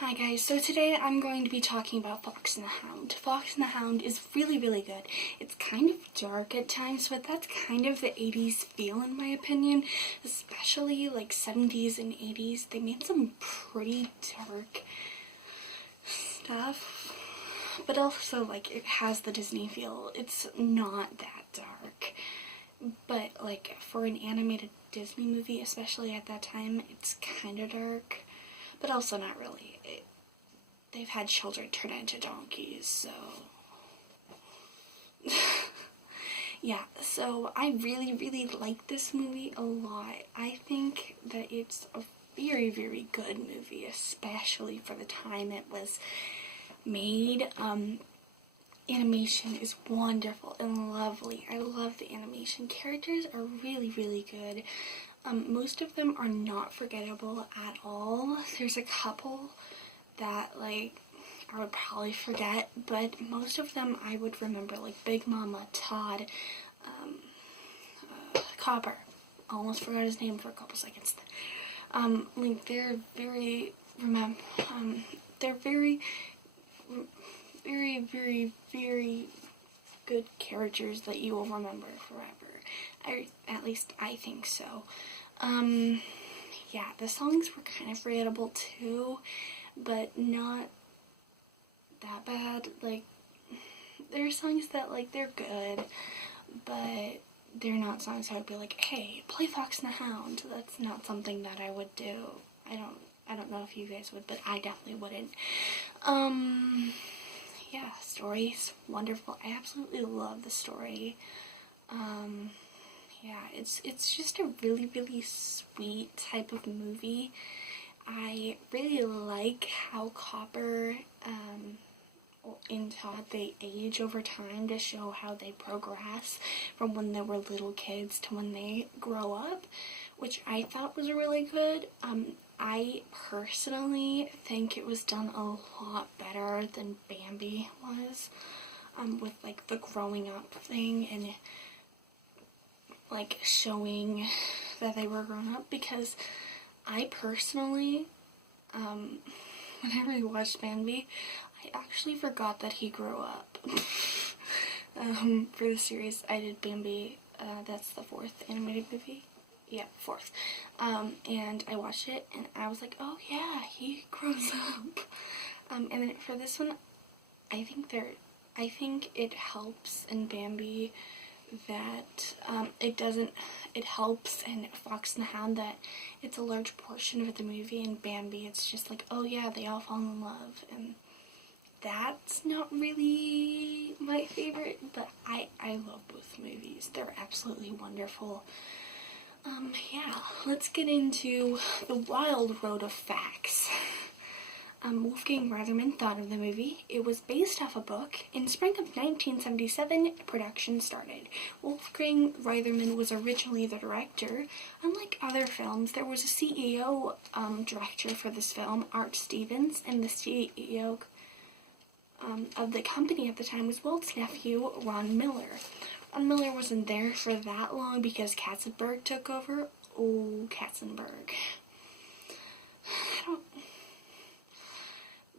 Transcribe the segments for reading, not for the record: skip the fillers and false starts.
Hi guys, so today I'm going to be talking about Fox and the Hound. Fox and the Hound is really, really good. It's kind of dark at times, but that's kind of the 80s feel in my opinion. Especially like 70s and 80s. They made some pretty dark stuff. But also like it has the Disney feel. It's not that dark. But like for an animated Disney movie, especially at that time, it's kind of dark. But also not really. They've had children turn into donkeys, so... yeah, so I really, really like this movie a lot. I think that it's a very, very good movie, especially for the time it was made. Animation is wonderful and lovely. I love the animation. Characters are really, really good. Most of them are not forgettable at all. There's a couple that, like, I would probably forget, but most of them I would remember, like Big Mama, Todd, Copper. Almost forgot his name for a couple seconds. Like, they're very, they're very, very, very, very good characters that you will remember forever. At least I think so. Yeah, the songs were kind of forgettable too, but not that bad. Like, there are songs that, like, they're good, but they're not songs I would be like, hey, play Fox and the Hound. That's not something that I would do. I don't know if you guys would, but I definitely wouldn't. Yeah, story's wonderful. I absolutely love the story. Yeah, it's just a really, really sweet type of movie. I really like how Copper and Todd, they age over time to show how they progress from when they were little kids to when they grow up, which I thought was really good. I personally think it was done a lot better than Bambi was, with like the growing up thing and like showing that they were grown up, because I personally, when I rewatched Bambi, I actually forgot that he grew up. For the series, I did Bambi, that's the 4th animated movie. Yeah, 4th. And I watched it, and I was like, oh yeah, he grows up. And then for this one, I think it helps in Bambi that it helps in Fox and the Hound that it's a large portion of the movie. In Bambi, it's just like, oh yeah, they all fall in love, and that's not really my favorite, but I love both movies. They're absolutely wonderful. Yeah, let's get into the wild road of facts. Wolfgang Reitherman thought of the movie. It was based off a book. In spring of 1977, production started. Wolfgang Reitherman was originally the director. Unlike other films, there was a CEO director for this film, Art Stevens, and the CEO of the company at the time was Walt's nephew, Ron Miller. Ron Miller wasn't there for that long because Katzenberg took over. Oh, Katzenberg.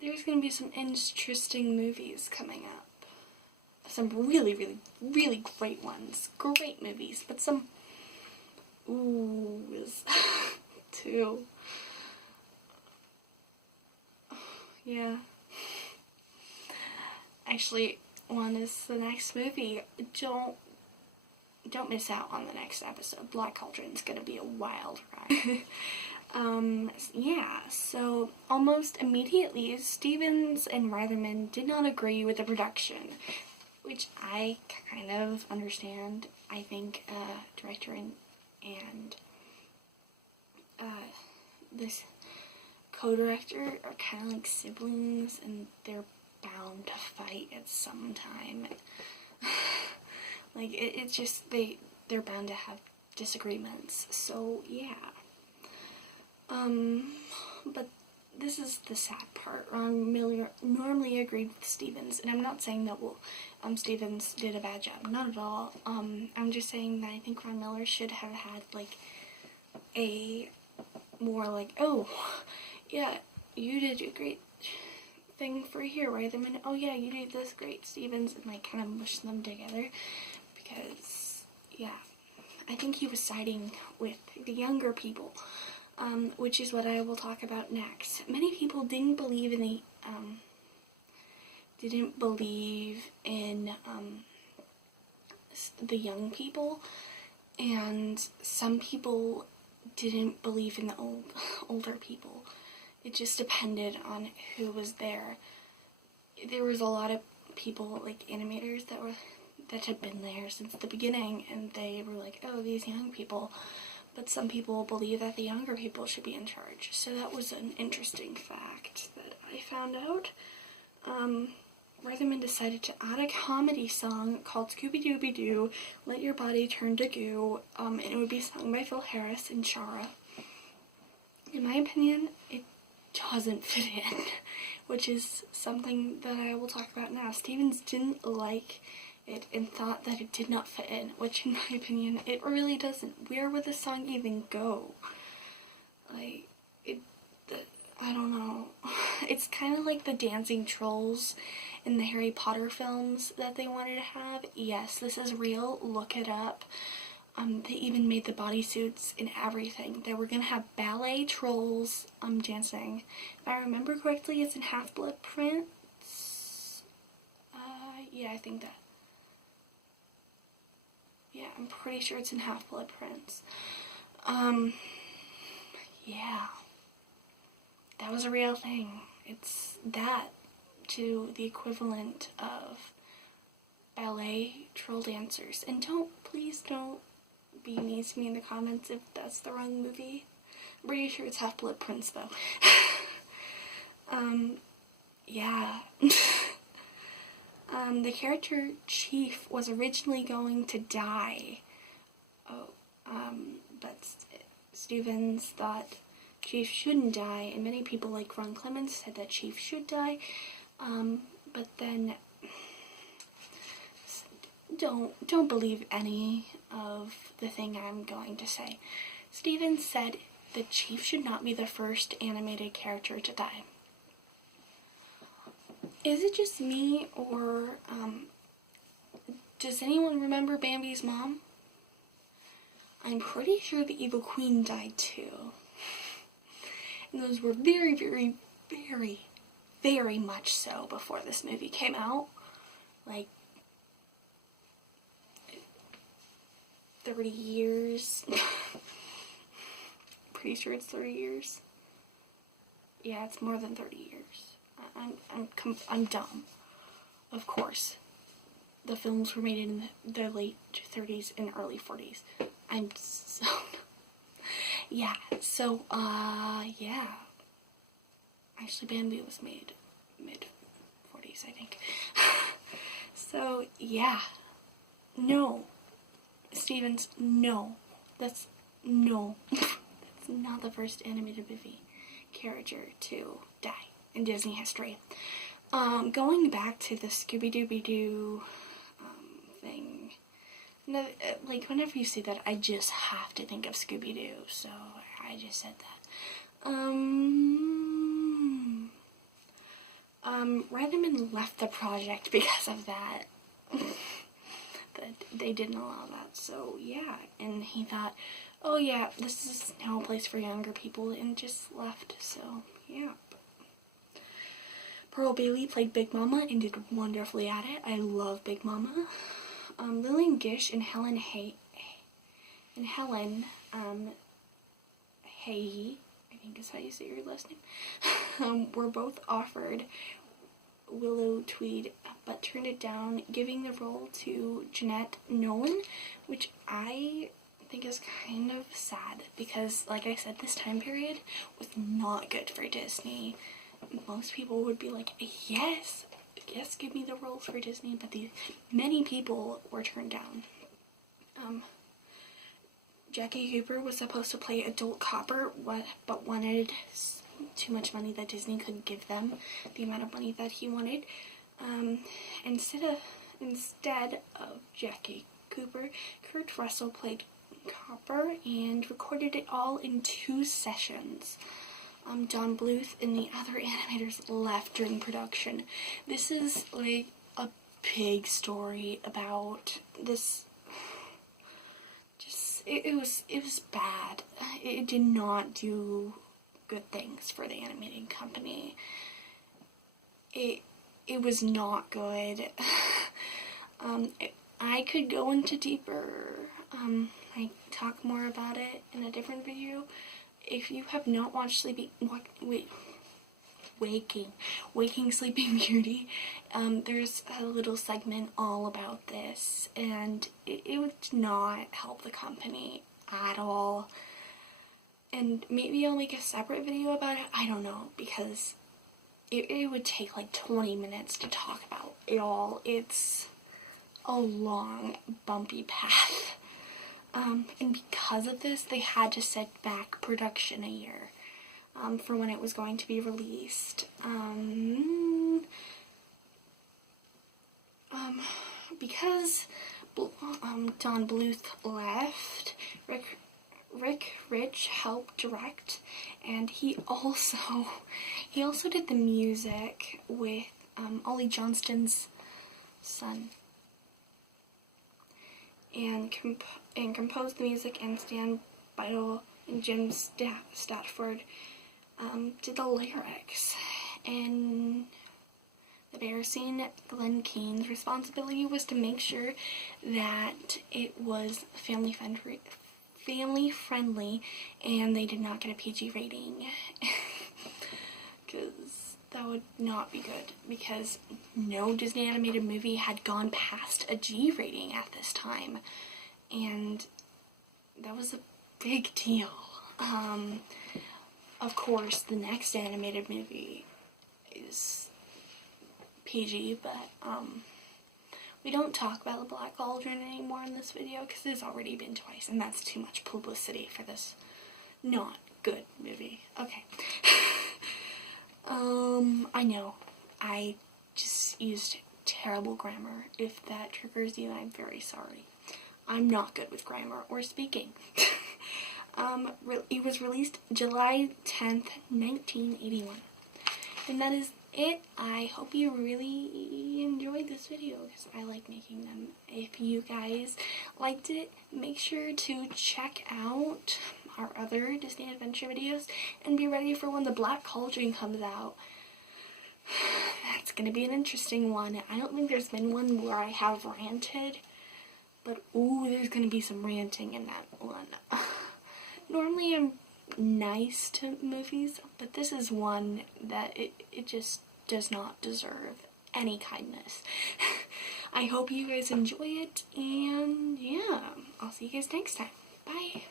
There's going to be some interesting movies coming up. Some really, really, really great ones. Great movies, but some oohs too. Yeah. Actually, one is the next movie. Don't miss out on the next episode. Black Cauldron's gonna be a wild ride. Yeah, so almost immediately, Stevens and Reitherman did not agree with the production, which I kind of understand. I think director and this co-director are kind of like siblings, and they're bound to fight at some time. Like, it's just, they're bound to have disagreements, so yeah. But this is the sad part. Ron Miller normally agreed with Stevens, and I'm not saying that Stevens did a bad job, not at all. I'm just saying that I think Ron Miller should have had, like, a more, like, oh, yeah, you did a great thing for here, right? And oh yeah, you did this great, Stevens, and like kind of mush them together, because yeah, I think he was siding with the younger people, which is what I will talk about next. Many people didn't believe in the young people, and some people didn't believe in the older people. It just depended on who was there. There was a lot of people, like animators, that had been there since the beginning, and they were like, oh, these young people. But some people believe that the younger people should be in charge. So that was an interesting fact that I found out. Rhythm decided to add a comedy song called Scooby-Dooby-Doo, Let Your Body Turn to Goo, and it would be sung by Phil Harris and Shara. In my opinion, it doesn't fit in, which is something that I will talk about now. Stevens didn't like it and thought that it did not fit in, which in my opinion, it really doesn't. Where would the song even go? Like, I don't know. It's kind of like the dancing trolls in the Harry Potter films that they wanted to have. Yes, this is real. Look it up. They even made the bodysuits and everything. They were gonna have ballet trolls dancing. If I remember correctly, it's in Half-Blood Prince. Yeah, I think that. Yeah, I'm pretty sure it's in Half-Blood Prince. Yeah. That was a real thing. It's that to the equivalent of ballet troll dancers. And please don't be mean to me in the comments if that's the wrong movie. I'm pretty sure it's Half-Blood Prince though. Yeah. The character Chief was originally going to die. But Stevens thought Chief shouldn't die, and many people like Ron Clements said that Chief should die. But then don't believe any of the thing I'm going to say. Stevens said that Chief should not be the first animated character to die. Is it just me, or does anyone remember Bambi's mom? I'm pretty sure the Evil Queen died too. And those were very, very, very, very much so before this movie came out. Like 30 years. Pretty sure it's 30 years. Yeah, it's more than 30 years. I'm dumb. Of course. The films were made in the late 30s and early 40s. I'm so... Yeah, so, yeah. Actually, Bambi was made mid-40s, I think. So, yeah. No. Stevens, no. That's not the first animated movie character to die in Disney history. Going back to the Scooby-Dooby-Doo thing, no, like whenever you say that, I just have to think of Scooby-Doo, so I just said that. Redman left the project because of that. That they didn't allow that, so yeah, and he thought, oh yeah, this is now a place for younger people, and just left, so yeah. Pearl Bailey played Big Mama and did wonderfully at it. I love Big Mama. Lillian Gish and Helen Hay, I think is how you say your last name, were both offered Willow Tweed, but turned it down, giving the role to Jeanette Nolan, which I think is kind of sad, because like I said, this time period was not good for Disney. Most people would be like, yes, give me the roles for Disney, but many people were turned down. Jackie Cooper was supposed to play Adult Copper, but wanted too much money that Disney couldn't give them, the amount of money that he wanted. Instead of Jackie Cooper, Kurt Russell played Copper and recorded it all in 2 sessions. Don Bluth and the other animators left during production. This is like a big story about this. Just it was bad. It did not do good things for the animating company. It was not good. I could go into deeper. I talk more about it in a different video. If you have not watched Waking Sleeping Beauty, there's a little segment all about this, and it would not help the company at all. And maybe I'll make a separate video about it, I don't know, because it would take like 20 minutes to talk about it all. It's a long, bumpy path. And because of this, they had to set back production a year for when it was going to be released. Because Don Bluth left, Rick Rich helped direct, and he also did the music with Ollie Johnston's son, and composed the music, and Stan Beidel and Jim Statford did the lyrics. And the bear scene, Glenn Keane's responsibility was to make sure that it was family friendly, and they did not get a PG rating. Because that would not be good, because no Disney animated movie had gone past a G rating at this time, and that was a big deal. Of course, the next animated movie is PG, but we don't talk about the Black Cauldron anymore in this video because it's already been twice, and that's too much publicity for this not good movie. Okay. I know, I just used terrible grammar. If that triggers you, I'm very sorry. I'm not good with grammar or speaking. It was released July 10th, 1981. And that is it. I hope you really enjoyed this video because I like making them. If you guys liked it, make sure to check out our other Disney Adventure videos and be ready for when the Black Cauldron comes out. That's gonna be an interesting one. I don't think there's been one where I have ranted, but ooh, there's gonna be some ranting in that one. Normally I'm nice to movies, but this is one that it just does not deserve any kindness. I hope you guys enjoy it, and yeah, I'll see you guys next time. Bye!